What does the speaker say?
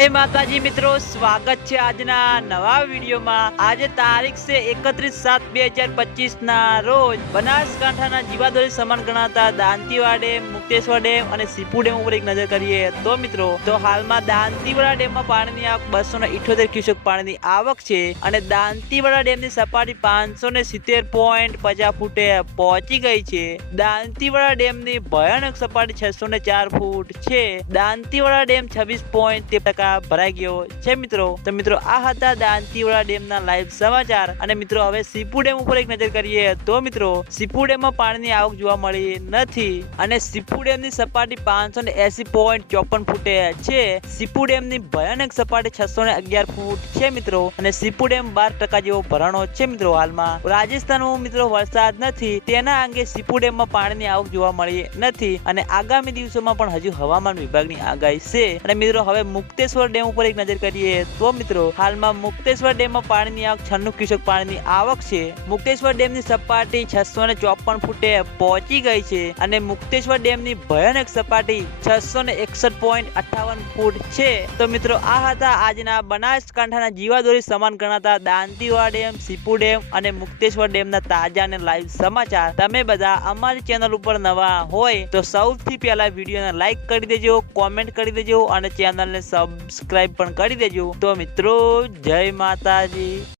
એ માતાજી મિત્રો, સ્વાગત છે આજના નવા વિડીયોમાં. આજે તારીખ છે એકત્રીસ સાત બે હજાર પચીસ ના રોજ બનાસકાંઠાના જીવાદોરી સમાન ગણાતા દાંતીવાડા મુક્તેશ્વર ડેમ અને સીપુ ડેમ ઉપર એક નજર કરીએ તો મિત્રો, તો હાલમાં દાંતીવાડા ડેમમાં પાણીની આવક બસો ને ઇઠોતેર ક્યુસેક પાણીની આવક છે અને દાંતીવાડા ડેમની સપાટી પાંચસો ને સિત્તેર પોઈન્ટ પચાસ ફૂટે પહોંચી ગઈ છે. દાંતીવાડા ડેમની ભયાનક સપાટી છસો ને ચાર ફૂટ છે. દાંતીવાડા ડેમ છવ્વીસ પોઈન્ટ ટકા ભરાઈ ગયો છે મિત્રો. તો મિત્રો, આ હતા દાંતીવાડા ડેમના લાઈવ સમાચાર અને મિત્રો, હવે સીપુ ડેમ ઉપર એક નજર કરીએ તો મિત્રો, સીપુ ડેમમાં પાણીની આવક જોવા મળી નથી અને સીપુ ડેમની સપાટી પાંચસો ને એસી પોઈન્ટ ચોપન ફૂટે છે. સીપુ ડેમની ભયાનક સપાટી છસો ને અગિયાર ફૂટ છે મિત્રો. અને સીપુ ડેમ બાર ટકા જેવો ભરાણો છે મિત્રો હાલમાં. રાજસ્થાનમાં મિત્રો વરસાદ નથી. તેના અંગે સીપુ ડેમમાં પાણીની આવક જોવા મળી નથી. અને આગામી દિવસોમાં પણ હજુ હવામાન વિભાગની આગાહી છે. અને મિત્રો, હવે મુક્તેશ્વર ડેમ ઉપર એક નજર કરીએ તો મિત્રો, હાલમાં મુક્તેશ્વર ડેમમાં પાણીની આવક છન્નું ક્યુસેક પાણીની આવક છે. મુક્તેશ્વર ડેમની સપાટી છસો ને ચોપન ફૂટે પહોંચી ગઈ છે. અને મુક્તેશ્વર ડેમની ભયાનક સપાટી છસો ને એકસઠ પોઈન્ટ અઠાવન ફૂટ છે. તો મિત્રો, આ હતા આજના બનાસકાંઠાના જીવાદોરી સમાન ગણાતા દાંતીવાડા ડેમ, સીપુ ડેમ અને મુક્તેશ્વર ડેમના તાજા અને લાઈવ સમાચાર. તમે બધા અમારી ચેનલ ઉપર નવા હોય તો સૌથી પહેલા વિડીયોને લાઈક કરી દેજો, કોમેન્ટ કરી દેજો અને ચેનલને સબસ્ક્રાઈબ પણ કરી દેજો. તો મિત્રો, જય માતાજી.